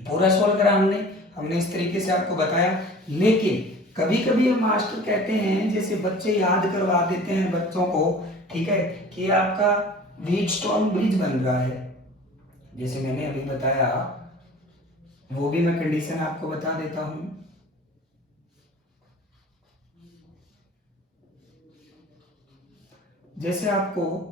पूरा सोल्व करा हमने इस तरीके से आपको बताया। लेकिन कभी कभी हम मास्टर कहते हैं, जैसे बच्चे याद करवा देते हैं बच्चों को, ठीक है, कि आपका व्हीटस्टोन ब्रिज बन रहा है, जैसे मैंने अभी बताया, वो भी मैं कंडीशन आपको बता देता हूं। जैसे आपको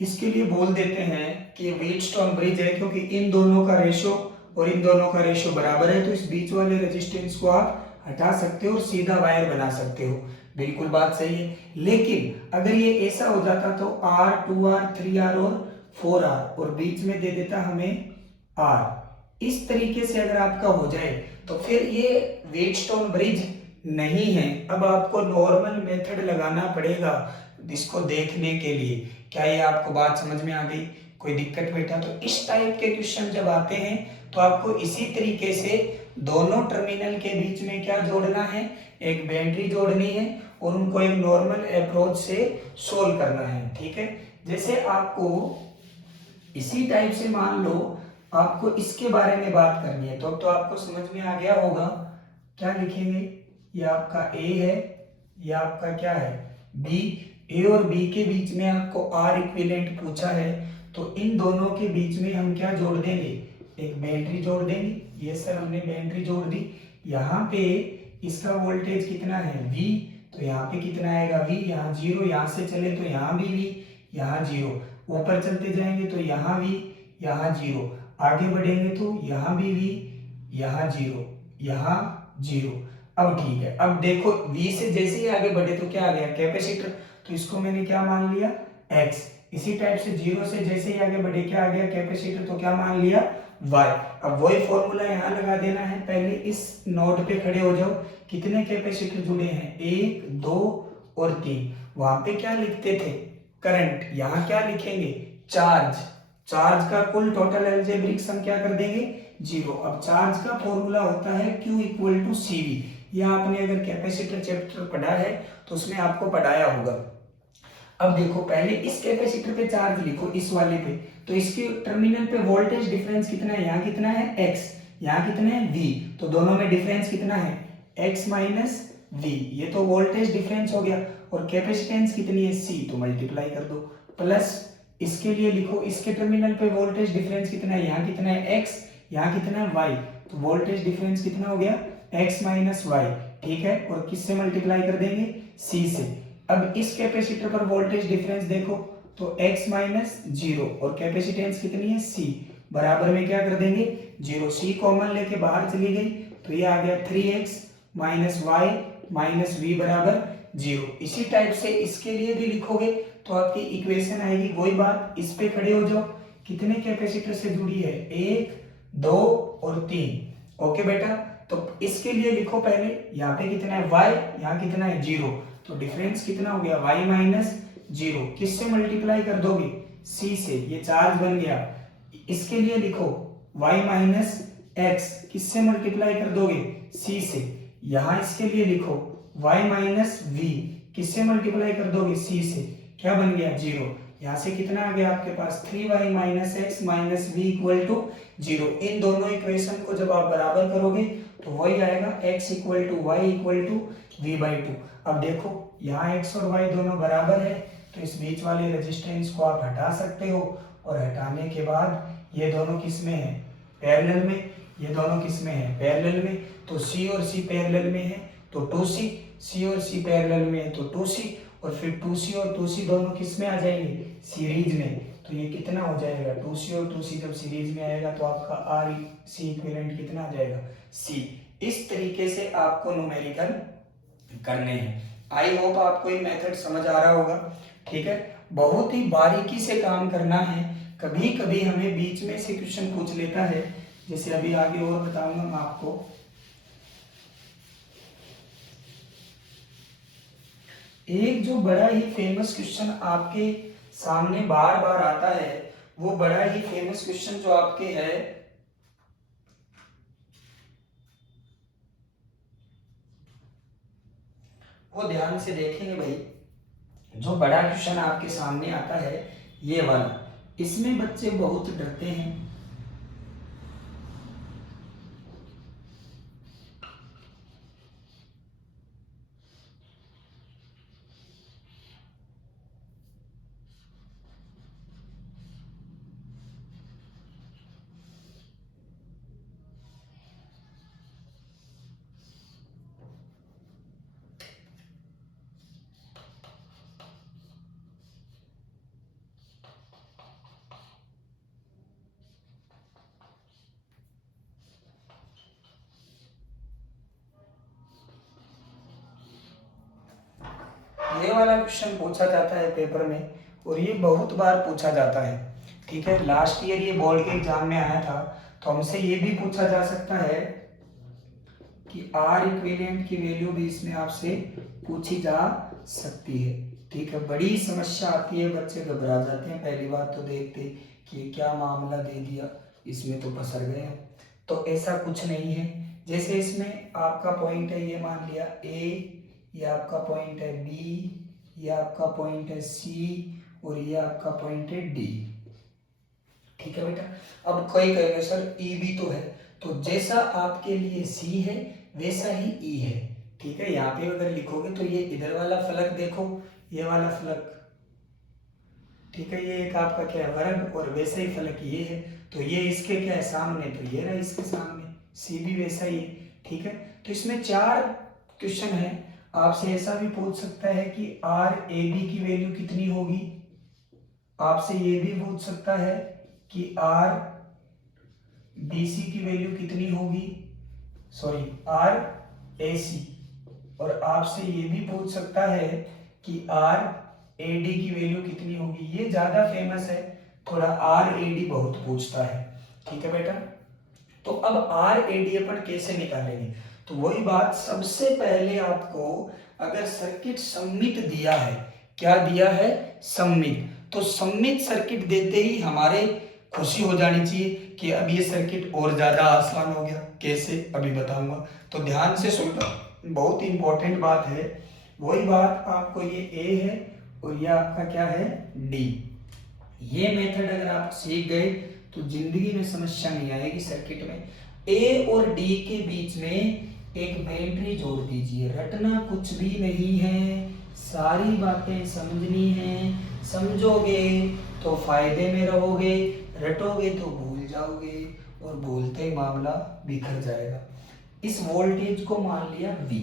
इसके लिए बोल देते हैं कि व्हीटस्टोन ब्रिज है, क्योंकि इन दोनों का रेशो और इन दोनों का रेशो बराबर है, तो इस बीच वाले रेजिस्टेंस को आप हटा सकते हो और सीधा वायर बना सकते हो। बिल्कुल बात सही है। लेकिन अगर ये ऐसा हो जाता तो R, 2R, 3R और 4R और बीच में दे देता हमें R, इस तरीके से अगर आपका हो जाए तो फिर ये व्हीटस्टोन ब्रिज नहीं है। अब आपको नॉर्मल मेथड लगाना पड़ेगा इसको देखने के लिए। क्या ये आपको बात समझ में आ गई? कोई दिक्कत बेटा? तो इस टाइप के क्वेश्चन जब आते हैं तो आपको इसी तरीके से दोनों टर्मिनल के बीच में क्या जोड़ना है, एक बैटरी जोड़नी है और उनको एक नॉर्मल अप्रोच से सोल्व करना है। ठीक है, जैसे आपको इसी टाइप से मान लो आपको इसके बारे में बात करनी है, तो आपको समझ में आ गया होगा। क्या लिखेंगे, ये आपका A है, ये आपका क्या है B। A और B के बीच में आपको R इक्विवेलेंट पूछा है, तो इन दोनों के बीच में हम क्या जोड़ देंगे, एक बैटरी जोड़ देंगे। ये सर हमने बैटरी जोड़ दी। यहाँ पे इसका वोल्टेज कितना है V, तो यहाँ पे कितना आएगा V, यहाँ 0, यहाँ से चले तो यहाँ भी V, यहाँ 0, ऊपर चलते जाएंगे तो यहाँ V, यहाँ 0, आगे बढ़ेंगे तो यहाँ भी V, यहाँ 0, यहाँ 0। अब ठीक है, अब देखो V से जैसे ही आगे बढ़े तो क्या आ गया कैपेसिटर, तो इसको मैंने क्या मान लिया X। इसी टाइप से 0 से जैसे ही आगे बढ़े क्या आ गया कैपेसिटर, तो क्या मान लिया Y। अब वही फॉर्मूला यहाँ लगा देना है। पहले इस नोड पे खड़े हो जाओ, कितने कैपेसिटर जुड़े हैं 1, 2 और 3। वहां पे क्या लिखते थे करंट, यहाँ क्या लिखेंगे चार्ज। चार्ज का कुल टोटल अलजेब्रिक सम क्या कर देंगे 0। अब चार्ज का फॉर्मूला होता है Q इक्वल टू CV। ये आपने अगर कैपेसिटर चैप्टर पढ़ा है तो उसमें आपको पढ़ाया होगा। अब देखो पहले इस कैपेसिटर पे चार्ज लिखो, इस वाले पे, तो इसके टर्मिनल पे वोल्टेज डिफरेंस कितना है, यहाँ कितना है X, यहाँ कितना है V, तो दोनों में डिफरेंस कितना है X माइनस V। ये तो वोल्टेज डिफरेंस हो गया। और कैपेसिटेंस कितनी है C, तो मल्टीप्लाई कर दो। प्लस इसके लिए लिखो इसके टर्मिनल पे वोल्टेज डिफरेंस कितना है, यहाँ कितना है X, यहाँ कितना है Y, तो वोल्टेज डिफरेंस कितना हो गया X माइनस Y। ठीक है, और किससे मल्टीप्लाई कर देंगे C से। अब इस कैपेसिटर पर वोल्टेज डिफरेंस देखो तो x माइनस 0 और कैपेसिटेंस कितनी है c, बराबर में क्या कर देंगे 0, c कॉमन लेके बाहर चली गई तो ये आ गया 3x minus y minus we बराबर 0। इसी टाइप से इसके लिए भी लिखोगे तो आपकी इक्वेशन आएगी वही बात, इस पे खड़े हो जाओ, कितने कैपेसिटर से जुड़ी है 1 2 और 3। ओके बेटा, तो इसके लिए लिखो पहले यहाँ पे कितना है y, यहाँ कितना है 0, तो डिफरेंस कितना हो गया y माइनस 0, किससे मल्टीप्लाई कर दोगे c से, ये चार्ज बन गया। इसके लिए लिखो y माइनस एक्स, किससे मल्टीप्लाई कर दोगे c से, यहाँ इसके लिए लिखो y माइनस v, किससे मल्टीप्लाई कर दोगे c से, क्या बन गया 0। यहाँ से कितना आ गया आपके पास 3y minus x minus v equal to 0। इन दोनों इक्वेशन को जब आप बराबर करोगे तो वही आएगा x equal to y equal to v by 2। अब देखो यहाँ x और y दोनों बराबर है तो इस बीच वाले रेजिस्टेंस को आप हटा सकते हो, और हटाने के बाद ये दोनों किस में है पैरेलल में, ये दोनों किस में है पैरेलल में, तो c और c पैरेलल में है तो 2c, c और c पैरेलल में है तो 2c, और फिर 2c और 2c दोनों किस में आ जाएंगे सीरीज में, तो ये कितना हो जाएगा 2c और 2c जब सीरीज में आएगा तो आपका आर सी इक्विवेलेंट कितना आ जाएगा c। इस तरीके से आपको न्यूमेरिकल करने हैं। आई होप आपको ये मेथड समझ आ रहा होगा, ठीक है। बहुत ही बारीकी से काम करना है, कभी कभी हमें बीच में से क्वेश्चन पूछ लेता है, जैसे अभी आगे और बताऊंगा मैं आपको। एक जो बड़ा ही फेमस क्वेश्चन आपके सामने बार बार आता है, वो बड़ा ही फेमस क्वेश्चन जो आपके है वो ध्यान से देखेंगे भाई। जो बड़ा क्वेश्चन आपके सामने आता है ये वाला, इसमें बच्चे बहुत डरते हैं। ये वाला क्वेश्चन पूछा जाता है पेपर में, और ये बहुत बार पूछा जाता है, ठीक है। लास्ट ईयर ये बोर्ड के एग्जाम में आया था, तो हमसे ये भी पूछा जा सकता है कि आर इक्विवेलेंट की वैल्यू भी इसमें आपसे पूछी जा सकती है, ठीक है। बड़ी समस्या आती है, बच्चे घबरा जाते हैं पहली बार तो देखते कि क्या मामला दे दिया, इसमें तो फंस गए हैं। तो ऐसा कुछ नहीं है, जैसे इसमें आपका पॉइंट है ये मान लिया ए, ये आपका पॉइंट है बी, ये आपका पॉइंट है सी, और ये आपका पॉइंट है डी, ठीक है बेटा। अब कोई कहेगा सर ई भी तो है, तो जैसा आपके लिए सी है वैसा ही ई है, ठीक है। यहाँ पे अगर लिखोगे तो ये इधर वाला फलक देखो, ये वाला फलक, ठीक है, ये एक आपका क्या है वर्ग, और वैसे ही फलक ये है, तो ये इसके क्या है सामने, तो ये रहा इसके सामने, सी भी वैसा ही है, ठीक है। तो इसमें 4 क्वेश्चन है। आपसे ऐसा भी पूछ सकता है कि आर ए बी की वैल्यू कितनी होगी, आपसे ये भी पूछ सकता है कि आर बी सी की वैल्यू कितनी होगी, सॉरी आर ए सी, और आपसे ये भी पूछ सकता है कि आर ए डी की वैल्यू कितनी होगी। ये ज्यादा फेमस है, थोड़ा आर ए डी बहुत पूछता है, ठीक है बेटा। तो अब आर ए डी अपन कैसे निकालेंगे, तो वही बात, सबसे पहले आपको अगर सर्किट सममित दिया है, क्या दिया है सममित, तो सममित सर्किट देते ही हमारे खुशी हो जानी चाहिए कि अब ये सर्किट और ज्यादा आसान हो गया। कैसे अभी बताऊंगा, तो ध्यान से सुनना, बहुत ही इंपॉर्टेंट बात है। वही बात आपको, ये ए है और ये आपका क्या है डी। ये मेथड अगर आप सीख गए तो जिंदगी में समस्या नहीं आएगी सर्किट में। ए और डी के बीच में एक बैटरी जोड़ दीजिए, रटना कुछ भी नहीं है, सारी बातें समझनी है, समझोगे तो फायदे में रहोगे, रटोगे तो भूल जाओगे, और भूलते ही मामला बिखर जाएगा। इस वोल्टेज को मान लिया V,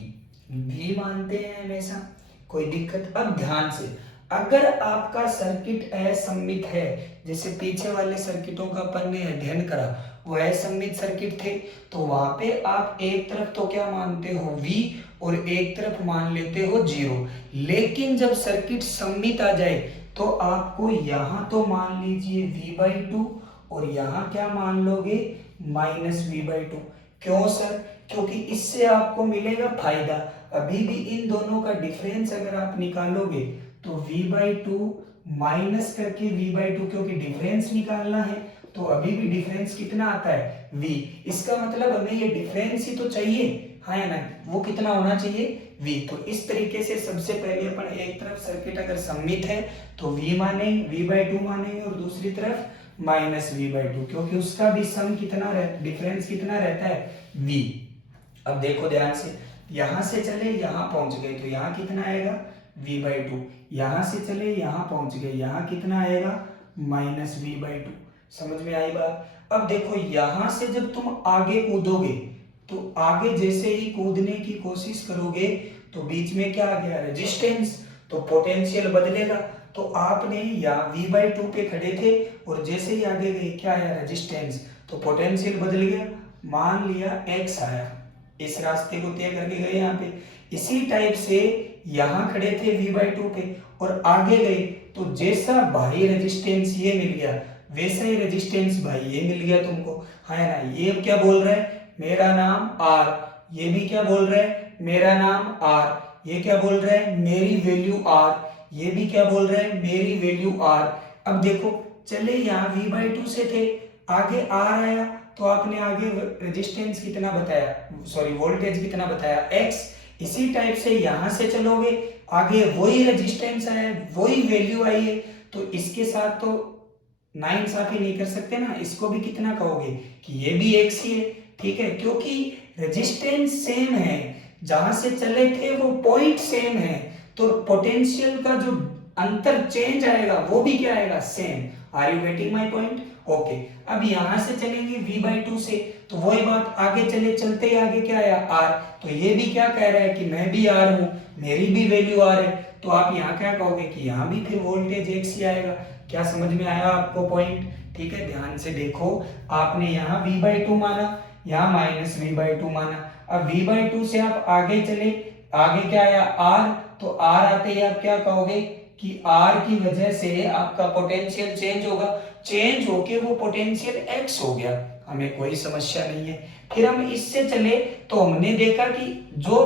V मानते हैं हमेशा, कोई दिक्कत। अब ध्यान से, अगर आपका सर्किट असममित है, जैसे पीछे वाले सर्किटों का अपन ने अध्ययन करा, वो असममित सर्किट थे, तो वहां पे आप एक तरफ तो क्या मानते हो V और एक तरफ मान लेते हो 0। लेकिन जब सर्किट सममित आ जाए तो आपको यहाँ तो मान लीजिए V/2 और यहाँ क्या मान लोगे -V/2। क्यों सर? क्योंकि इससे आपको मिलेगा फायदा। अभी भी इन दोनों का डिफरेंस अगर आप निकालोगे तो V/2 माइनस करके V/2, क्योंकि डिफरेंस निकालना है तो अभी भी डिफरेंस कितना आता है V। इसका मतलब हमें ये डिफरेंस ही तो चाहिए, हाँ या ना? वो कितना होना चाहिए V। तो इस तरीके से सबसे पहले अपन एक तरफ सर्किट अगर सममित है तो V मानेंगे, V/2 मानेंगे, और दूसरी तरफ -V/2, क्योंकि उसका भी सम कितना डिफरेंस कितना रहता है V। अब देखो ध्यान से, यहां से चले यहां पहुंच गए तो यहाँ कितना आएगा V/2, यहां से चले यहां पहुंच गए, यहाँ कितना आएगा -V/2। समझ में आई बात? अब देखो यहां से जब तुम आगे कूदोगे तो आगे जैसे ही कूदने की कोशिश करोगे तो बीच में क्या आ गया रेजिस्टेंस, तो पोटेंशियल बदलेगा। तो आपने यहाँ V/2 पे खड़े थे और जैसे ही आगे गए क्या आया रेजिस्टेंस, तो पोटेंशियल बदल गया। मान लिया X आया, इस रास्ते को तय करके गए यहाँ पे। इसी टाइप से यहाँ खड़े थे V/2 पे और आगे गए तो जैसा बाह्य रेजिस्टेंस ये मिल गया वैसा ही रेजिस्टेंस भाई ये मिल गया तुमको, है ना? ये क्या बोल रहा है मेरा नाम R, ये भी क्या बोल रहा है मेरा नाम R, ये क्या बोल रहा है मेरी वैल्यू R, ये भी क्या बोल रहा है मेरी वैल्यू R। अब देखो चले यहाँ V/2 से थे, आगे R आया तो आपने आगे रेजिस्टेंस कितना बताया, सॉरी वोल्टेज कितना बताया X। इसी टाइप से यहां से चलोगे आगे वही रेजिस्टेंस आया, वही वैल्यू आई है, तो इसके साथ तो नाइंसाफी नहीं कर सकते ना, इसको भी कितना कहोगे कि ये भी X ही है, ठीक है? क्योंकि रेजिस्टेंस सेम है, जहां से चले थे वो पॉइंट सेम है, तो पोटेंशियल का जो अंतर चेंज आएगा वो भी क्या आएगा same. Are you getting my point? Okay. अब यहां से चलेंगे V/2 से तो वही बात, आगे चले चलते ही आगे क्या आया R, तो ये भी क्या कह रहा है कि मैं भी R हूं, मेरी भी वैल्यू R है, तो आप यहाँ क्या कहोगे कि यहाँ भी फिर वोल्टेज X ही आएगा। क्या समझ में आया आपको पॉइंट? ठीक है, ध्यान से देखो, आपने यहाँ V/2 माना, यहाँ -V/2 माना। अब V/2 से आप आगे चले, आगे क्या आया R, तो R आते ही आप क्या कहोगे कि R की वजह से आपका पोटेंशियल चेंज होगा, चेंज होके वो पोटेंशियल X हो गया, हमें कोई समस्या नहीं है। फिर हम इससे चले तो हमने देखा कि जो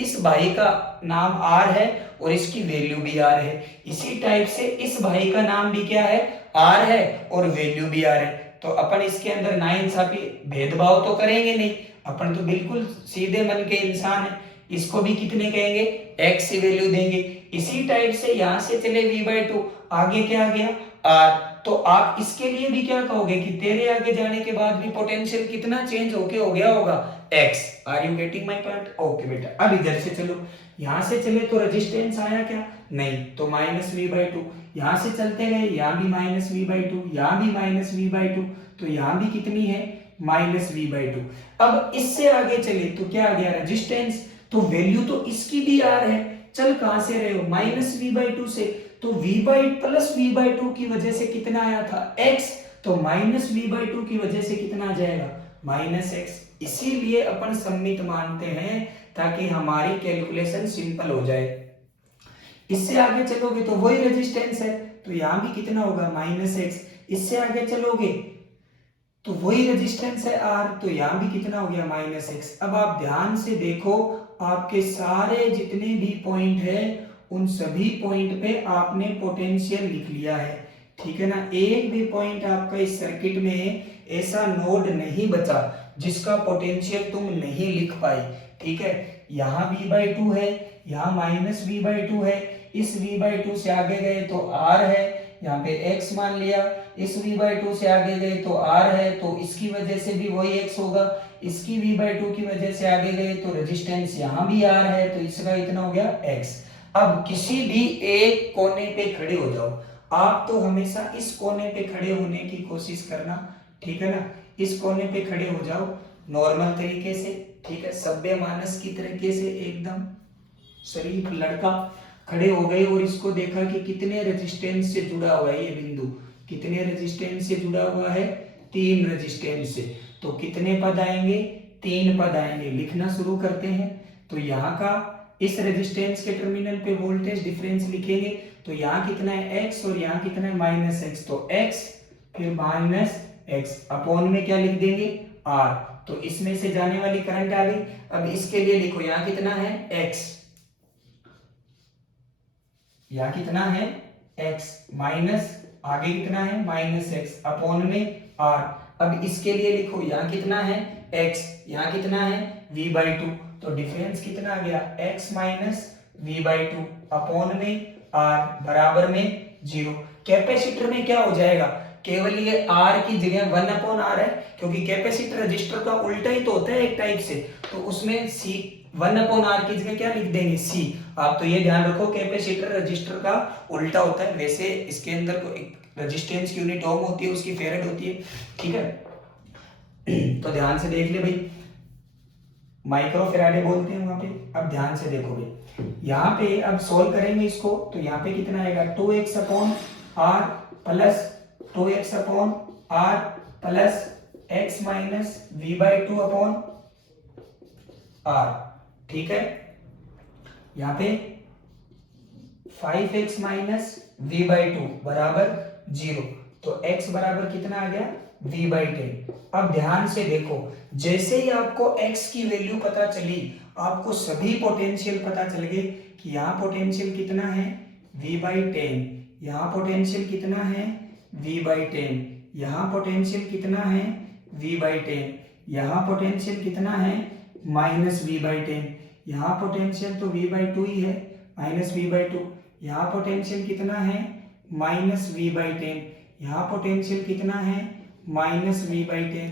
इस भाई का नाम R है और इसकी वैल्यू भी R है, इसी टाइप से इस भाई का नाम भी क्या है R है और वैल्यू भी R है। तो अपन इसके अंदर नाइंसाफी भेदभाव तो करेंगे नहीं, अपन तो बिल्कुल सीधे मन के इंसान है, इसको भी कितने कहेंगे X की वैल्यू देंगे। इसी टाइप से यहां से चले V/2, आगे क्या आ गया R, तो आप इसके लिए भी क्या कहोगे कि तेरे आगे जाने के बाद भी पोटेंशियल कितना चेंज होके हो गया होगा X। Are you getting my point? Okay बेटा। अब इधर से चलो, यहां से चले तो रेजिस्टेंस आया क्या नहीं, तो -V/2, यहां से चलते गए यहाँ भी -V/2, यहाँ भी -V/2, तो यहाँ भी कितनी है -V/2। अब इससे आगे चले तो क्या आ गया रेजिस्टेंस, तो वैल्यू तो इसकी भी R है, चल कहां से रहे हो -V/2 से, तो V/2 की वजह से कितना आया था X, तो -V/2 की वजह से कितना आ जाएगा -X। इसीलिए अपन सममित मानते हैं ताकि हमारी कैलकुलेशन सिंपल हो जाए। इससे आगे चलोगे तो वही रेजिस्टेंस है, तो यहां भी कितना होगा -X। इससे आगे चलोगे तो वही रेजिस्टेंस है R, तो यहां भी कितना हो गया -X। अब आप ध्यान से देखो, आपके सारे जितने भी पॉइंट है उन सभी पॉइंट पे आपने पोटेंशियल लिख लिया है, ठीक है ना? एक भी पॉइंट आपका इस सर्किट में ऐसा नोड नहीं बचा जिसका पोटेंशियल तुम नहीं लिख पाए, ठीक है? यहाँ V/2 है, यहाँ -V/2 है, इस V/2 से आगे गए तो R है, यहाँ पे X मान लिया, इस V/2 से आगे गए तो R है, तो इसकी वजह से भी वही X होगा, इसकी V/2 की वजह से आगे गए तो रेजिस्टेंस यहाँ भी R है, तो इसका इतना हो गया X। अब किसी भी एक कोने पे खड़े हो जाओ, आप तो हमेशा इस कोने पे खड़े होने की कोशिश करना, ठीक है ना? इस कोने पे खड़े हो जाओ नॉर्मल तरीके से, ठीक है, सभ्य मानस की तरीके से, एकदम शरीफ लड़का खड़े हो गए और इसको देखा कि कितने रेजिस्टेंस से जुड़ा हुआ है ये बिंदु, कितने रेजिस्टेंस से जुड़ा हुआ है, 3 रेजिस्टेंस से। तो कितने पद आएंगे, 3 पद आएंगे। लिखना शुरू करते हैं। तो यहाँ का इस रेजिस्टेंस के टर्मिनल पे वोल्टेज डिफरेंस लिखेंगे। तो यहाँ कितना है x और यहाँ कितना है -x। तो x फिर -x अपॉन में क्या लिख देंगे r। तो इसमें से जाने वाली करंट आ गई। अब इसके लिए लिखो यहाँ कितना है x, यहाँ कितना है x माइनस आगे कितना है -x अपॉन में r। अब इसके लिए लिखो यहाँ कितना है x, यहाँ कितना है v/2। तो डिफरेंस कितना आ गया x माइनस v/2 अपॉन में r बराबर में 0। कैपेसिटर में क्या हो जाएगा, केवल ये r की जगह 1/r है, क्योंकि कैपेसिटर रजिस्टर का उल्टा ही तो होता है एक टाइप से। तो उसमें c 1/r की जगह क्या लिख देंगे c। आप तो ये ध्यान रखो कैपेसिटर रजिस्टर का उल्टा होता है। वैसे इसके अंदर को एक रेजिस्टेंस की यूनिट ओम होती है, उसकी फेरेड होती है, ठीक है। तो ध्यान से देख ले भाई, माइक्रो फेराडे बोलते हैं वहां पे। अब ध्यान से देखो भाई, यहाँ पे अब सोल्व करेंगे इसको। तो यहाँ पे कितना आएगा 2x upon r plus 2x upon r plus x minus v/2 upon r, ठीक है। यहाँ पे 5x माइनस v/2 बराबर 0। तो x बराबर कितना आ गया v/10। अब ध्यान से देखो, जैसे ही आपको x की वैल्यू पता चली, आपको सभी पोटेंशियल पता चल गए कि यहाँ पोटेंशियल कितना है v/10, यहाँ पोटेंशियल कितना है v/10, यहाँ पोटेंशियल कितना है v/10, यहाँ पोटेंशियल कितना है -v/10, यहाँ पोटेंशियल तो v/2 ही है -v/2, यहाँ पोटेंशियल कितना है -v/10, यहाँ पोटेंशियल कितना है -v/10,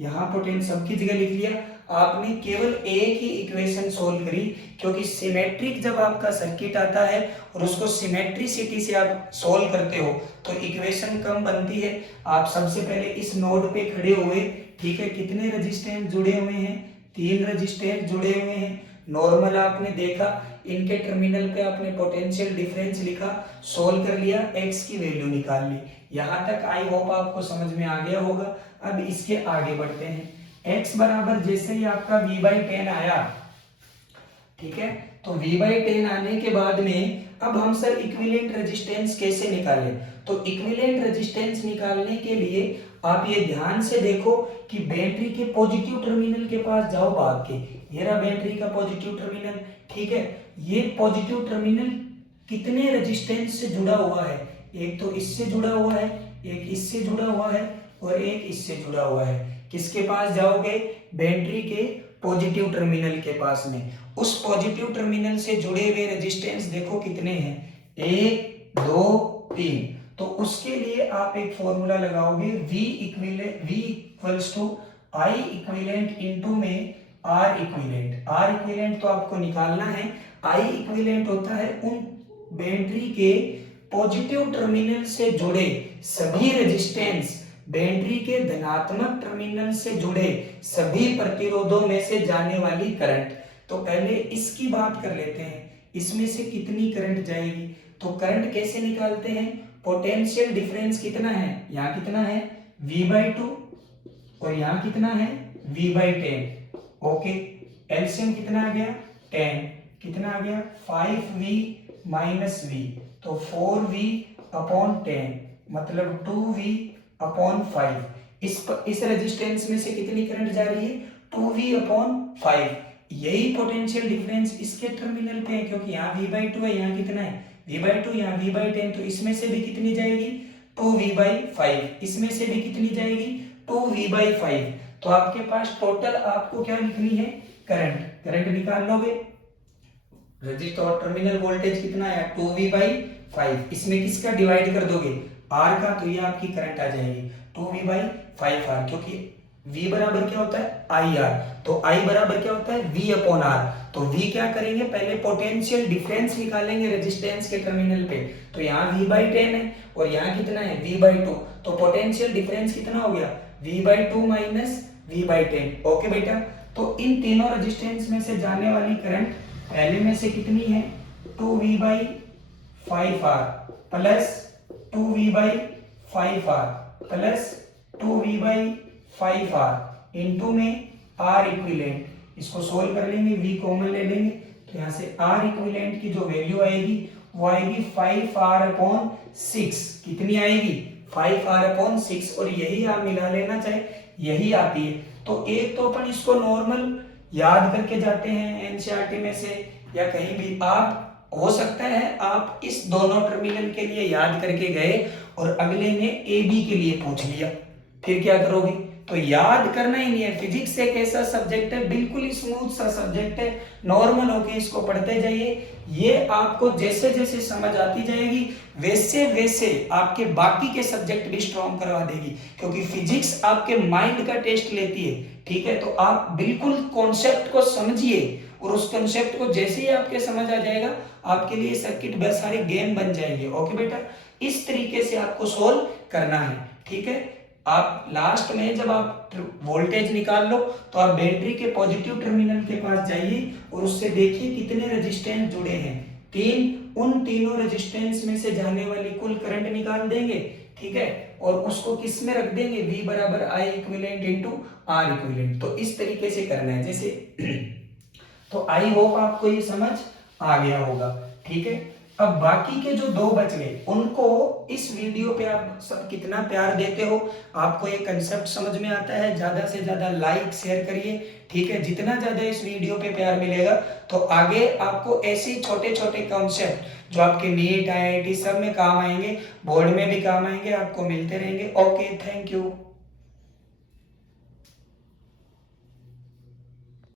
यहाँ पोटेंशियल सबकी जगह लिख लिया। आपने केवल एक ही इक्वेशन सोल्व करी, क्योंकि सिमेट्रिक जब आपका सर्किट आता है और उसको सिमेट्रिसिटी से आप सोल्व करते हो तो इक्वेशन कम बनती है। आप सबसे पहले इस नोड पे खड़े हुए, ठीक है, कितने रेजिस्टेंस जुड़े हुए हैं, 3 रेजिस्टेंस जुड़े हुए हैं। नॉर्मल आपने देखा, इनके टर्मिनल पे आपने पोटेंशियल डिफरेंस लिखा, सोल्व कर लिया, x की वैल्यू निकाल ली। यहाँ तक आई होप आपको समझ में आ गया होगा। अब इसके आगे बढ़ते हैं। x बराबर जैसे ही आपका v/10 आया, ठीक है, तो v/10 आने के बाद में अब हम सर इक्विवेलेंट रेजिस्टेंस कैसे निकालें। तो इक्विवेलेंट रेजिस्टेंस निकालने के लिए आप ये ध्यान से देखो कि बैटरी के पॉजिटिव टर्मिनल के पास जाओ भाग के। ये रहा बैटरी का पॉजिटिव टर्मिनल, ठीक है। ये पॉजिटिव टर्मिनल कितने रेजिस्टेंस से जुड़ा हुआ है, एक तो इससे जुड़ा हुआ है, एक इससे जुड़ा हुआ है और एक इससे जुड़ा हुआ है। किसके पास जाओगे, बैटरी के पॉजिटिव टर्मिनल के पास में। उस पॉजिटिव टर्मिनल से जुड़े हुए रेजिस्टेंस देखो कितने हैं, 1 2 3। तो उसके लिए आप एक फॉर्मूला लगाओगे, V equals to I equivalent into में R इक्विवेलेंट। R इक्विवेलेंट तो आपको निकालना है, I इक्विवेलेंट होता है उन बैटरी के पॉजिटिव टर्मिनल से जुड़े सभी रेजिस्टेंस, बैटरी के धनात्मक टर्मिनल से जुड़े सभी प्रतिरोधों में से जाने वाली करंट। तो पहले इसकी बात कर लेते हैं, इसमें से कितनी करंट जाएगी। तो करंट कैसे निकालते हैं, पोटेंशियल डिफरेंस कितना है, यहाँ कितना है v/2 और यहाँ कितना है v/10। ओके, एलसीएम कितना आ गया 10, कितना आ गया 5v माइनस v, तो 4v अपॉन 10 मतलब 2v अपॉन 5। इस रेजिस्टेंस में से कितनी करंट जा रही है 2v अपॉन 5। यही पोटेंशियल डिफरेंस इसके टर्मिनल पे है, क्योंकि यहाँ v/2 है, यहाँ कितना है v/2, यहाँ v/10। तो इसमें से भी कितनी जाएगी 2v/5, इसमें से भी कितनी जाएगी 2v/5। तो आपके पास टोटल आपको क्या लिखनी है करंट निकाल लोगे। रजिस्टर टर्मिनल वोल्टेज कितना है 2v/5, इसमें किसका डिवाइड कर दोगे R का, तो ये आपकी करंट आ जाएगी 2v/5R, क्योंकि V बराबर क्या होता है IR, तो I बराबर क्या होता है V अपॉन R। तो V क्या करेंगे, पहले पोटेंशियल डिफरेंस निकालेंगे रेजिस्टेंस के टर्मिनल पे। तो यहाँ v/10 है और यहाँ कितना है v/2, तो पोटेंशियल डिफरेंस कितना हो गया v/2 माइनस v/10। ओके बेटा, तो इन तीनों रेजिस्टेंस में से जाने वाली करंट पहले में से कितनी है 2v/5r plus 2v/5r plus 2v/5r into में r इक्विलेंट, इसको सोल्व कर लेंगे, v कॉमन ले लेंगे तो यहाँ से r इक्विलेंट की जो वैल्यू आएगी वो आएगी 5r/6। कितनी आएगी? 5r/6। और यही आप मिला लेना, चाहे यही आती है। तो एक तो अपन इसको नॉर्मल याद करके जाते हैं एनसीईआरटी में से या कहीं भी, आप हो सकता है आप इस दोनों टर्मिनल के लिए याद करके गए और अगले ने ए बी के लिए पूछ लिया, फिर क्या करोगे? तो याद करना ही नहीं है। फिजिक्स एक ऐसा सब्जेक्ट है, बिल्कुल स्मूथ सा सब्जेक्ट है, नॉर्मल होके इसको पढ़ते जाइए। ये आपको जैसे जैसे समझ आती जाएगी वैसे वैसे आपके बाकी के सब्जेक्ट भी स्ट्रॉन्ग करवा देगी, क्योंकि फिजिक्स आपके माइंड का टेस्ट लेती है। ठीक है, तो आप बिल्कुल कॉन्सेप्ट को समझिए और उस कॉन्सेप्ट को जैसे ही आपके समझ आ जाएगा आपके लिए सर्किट बहुत सारे गेम बन जाएंगे। ओके बेटा, इस तरीके से आपको सोल्व करना है। ठीक है, आप लास्ट में जब आप वोल्टेज निकाल लो तो आप बैटरी के पॉजिटिव टर्मिनल के पास जाइए और उससे देखिए कितने रेजिस्टेंस जुड़े हैं, 3। उन तीनों रेजिस्टेंस में से जाने वाली कुल करंट निकाल देंगे। ठीक है, और उसको किस में रख देंगे? V बराबर I equivalent into R equivalent. तो इस तरीके से करना है जैसे तो आई होप आपको ये समझ आ गया होगा। ठीक है, अब बाकी के जो 2 बच गए उनको इस वीडियो पे आप सब कितना प्यार देते हो, आपको ये कंसेप्ट समझ में आता है, ज्यादा से ज्यादा लाइक शेयर करिए। ठीक है, जितना ज्यादा इस वीडियो पे प्यार मिलेगा तो आगे आपको ऐसे छोटे छोटे कॉन्सेप्ट जो आपके नीट IIT सब में काम आएंगे, बोर्ड में भी काम आएंगे, आपको मिलते रहेंगे। Okay, thank you.